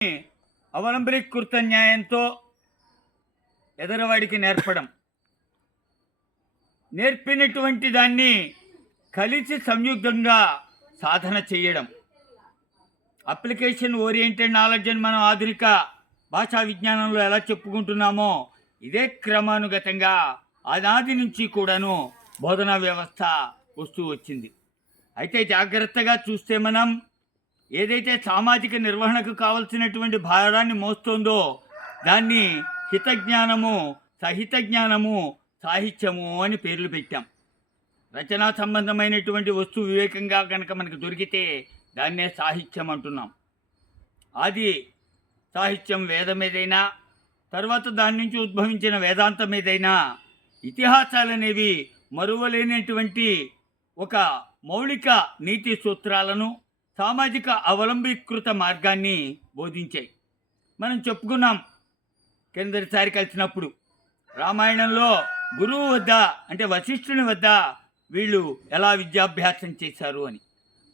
అవలంబరీకృత న్యాయంతో ఎదరవాడికి నేర్పడం, నేర్పినటువంటి దాన్ని కలిసి సంయుక్తంగా సాధన చేయడం, అప్లికేషన్ ఓరియంటెడ్ నాలెడ్జ్ అని మనం ఆధునిక భాషా విజ్ఞానంలో ఎలా చెప్పుకుంటున్నామో ఇదే క్రమానుగతంగా ఆనాది నుంచి కూడాను బోధనా వ్యవస్థ వస్తూ వచ్చింది. అయితే జాగ్రత్తగా చూస్తే మనం ఏదైతే సామాజిక నిర్వహణకు కావలసినటువంటి భారాన్ని మోస్తుందో దాన్ని హితజ్ఞానము, సహిత జ్ఞానము, సాహిత్యము అని పేర్లు పెట్టాం. రచనా సంబంధమైనటువంటి వస్తు వివేకంగా కనుక మనకు దొరికితే దాన్నే సాహిత్యం అంటున్నాం. ఆది సాహిత్యం వేదం ఏదైనా, తర్వాత దాని నుంచి ఉద్భవించిన వేదాంతం ఏదైనా, ఇతిహాసాలనేవి మరువలేనటువంటి ఒక మౌలిక నీతి సూత్రాలను, సామాజిక అవలంబీకృత మార్గాన్ని బోధించాయి. మనం చెప్పుకున్నాం కిందటిసారి కలిసినప్పుడు, రామాయణంలో గురువు వద్ద అంటే వశిష్ఠుని వద్ద వీళ్ళు ఎలా విద్యాభ్యాసం చేశారు అని.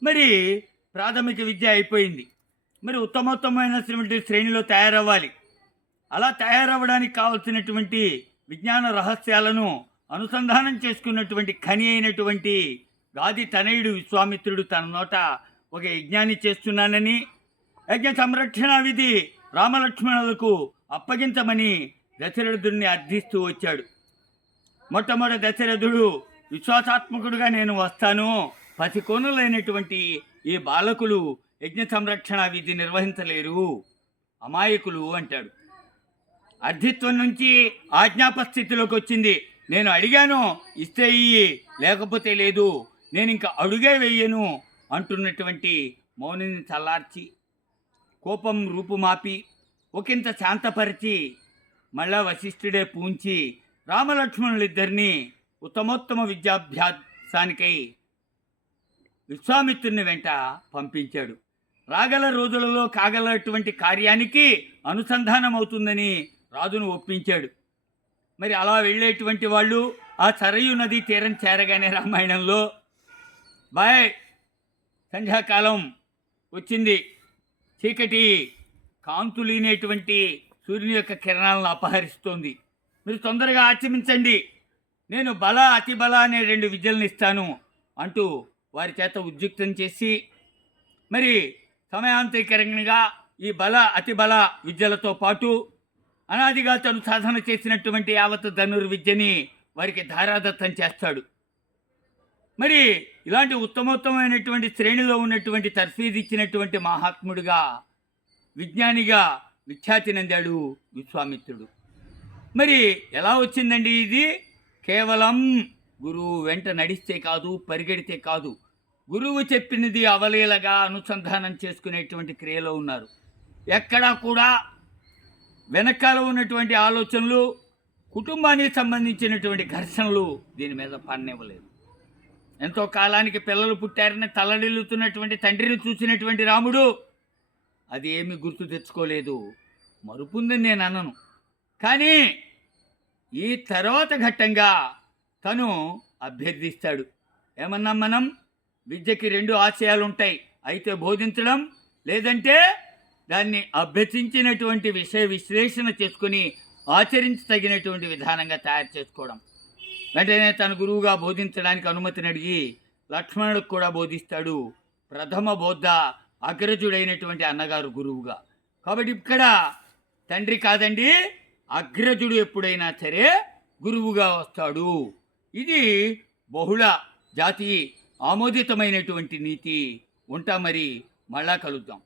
మరి ప్రాథమిక విద్య అయిపోయింది, మరి ఉత్తమోత్తమైనటువంటి శ్రేణిలో తయారవ్వాలి. అలా తయారవ్వడానికి కావలసినటువంటి విజ్ఞాన రహస్యాలను అనుసంధానం చేసుకున్నటువంటి ఖని అయినటువంటి గాది తనయుడు విశ్వామిత్రుడు తన నోట ఒక యజ్ఞాన్ని చేస్తున్నానని, యజ్ఞ సంరక్షణ విధి రామలక్ష్మణులకు అప్పగించమని దశరథుడిని అర్థిస్తూ వచ్చాడు. మొట్టమొదటి దశరథుడు విశ్వాసాత్మకుడుగా నేను వస్తాను, పసికోనులైనటువంటి ఈ బాలకులు యజ్ఞ సంరక్షణ విధి నిర్వహించలేరు, అమాయకులు అంటాడు. అర్థిత్వం నుంచి ఆజ్ఞాపస్థితిలోకి వచ్చింది. నేను అడిగాను ఇస్తే ఇయ్యి, లేకపోతే లేదు, నేను ఇంకా అడుగే వెయ్యను అంటున్నటువంటి మౌనిని చల్లార్చి, కోపం రూపుమాపి ఒకంత శాంతపరిచి, మళ్ళా వశిష్ఠుడే పూంచి రామలక్ష్మణులిద్దరినీ ఉత్తమోత్తమ విద్యాభ్యాసానికై విశ్వామిత్రుని వెంట పంపించాడు. రాగల రోజులలో కాగలటువంటి కార్యానికి అనుసంధానం అవుతుందని రాజును ఒప్పించాడు. మరి అలా వెళ్ళేటువంటి వాళ్ళు ఆ సరయు నది తీరం చేరగానే రామాయణంలో బాయ్ సంధ్యాకాలం వచ్చింది, చీకటి కాంతులీనేటువంటి సూర్యుని యొక్క కిరణాలను అపహరిస్తోంది, మీరు తొందరగా ఆచరించండి, నేను బల అతి బల అనే 2 విద్యలను ఇస్తాను అంటూ వారి చేత ఉద్యుక్తం చేసి, మరి సమయాంతరీకరంగా ఈ బల అతి బల విద్యలతో పాటు అనాదిగా తను సాధన చేసినటువంటి యావత్ ధనుర్విద్యని వారికి ధారాదత్తం చేస్తాడు. మరి ఇలాంటి ఉత్తమోత్తమైనటువంటి శ్రేణిలో ఉన్నటువంటి తర్ఫీదు ఇచ్చినటువంటి మహాత్ముడిగా, విజ్ఞానిగా విఖ్యాతి నందాడు విశ్వామిత్రుడు. మరి ఎలా వచ్చిందండి ఇది? కేవలం గురువు వెంట నడిస్తే కాదు, పరిగెడితే కాదు, గురువు చెప్పినది అవలీలగా అనుసంధానం చేసుకునేటువంటి క్రియలో ఉన్నారు. ఎక్కడా కూడా వెనకాల ఉన్నటువంటి ఆలోచనలు, కుటుంబానికి సంబంధించినటువంటి ఘర్షణలు దీని మీద పన్నివ్వలేదు. ఎంతో కాలానికి పిల్లలు పుట్టారని తల్లడిల్లుతున్నటువంటి తండ్రిని చూసినటువంటి రాముడు అది ఏమీ గుర్తు తెచ్చుకోలేదు. మరుపుందని నేను అనను, కానీ ఈ తర్వాత ఘట్టంగా తను అభ్యర్థిస్తాడు. ఏమన్నాం మనం? విద్యకి 2 ఆశయాలు ఉంటాయి, అయితే బోధించడం, లేదంటే దాన్ని అభ్యసించినటువంటి విషయ విశ్లేషణ చేసుకుని ఆచరించదగినటువంటి విధానంగా తయారు చేసుకోవడం. వెంటనే తన గురువుగా బోధించడానికి అనుమతిని అడిగి లక్ష్మణుడికి కూడా బోధిస్తాడు. ప్రథమ బోధ అగ్రజుడైనటువంటి అన్నగారు గురువుగా. కాబట్టి ఇక్కడ తండ్రి కాదండి, అగ్రజుడు ఎప్పుడైనా సరే గురువుగా వస్తాడు. ఇది బహుళ జాతి ఆమోదితమైనటువంటి నీతి. ఉంటా, మరి మళ్ళా కలుద్దాం.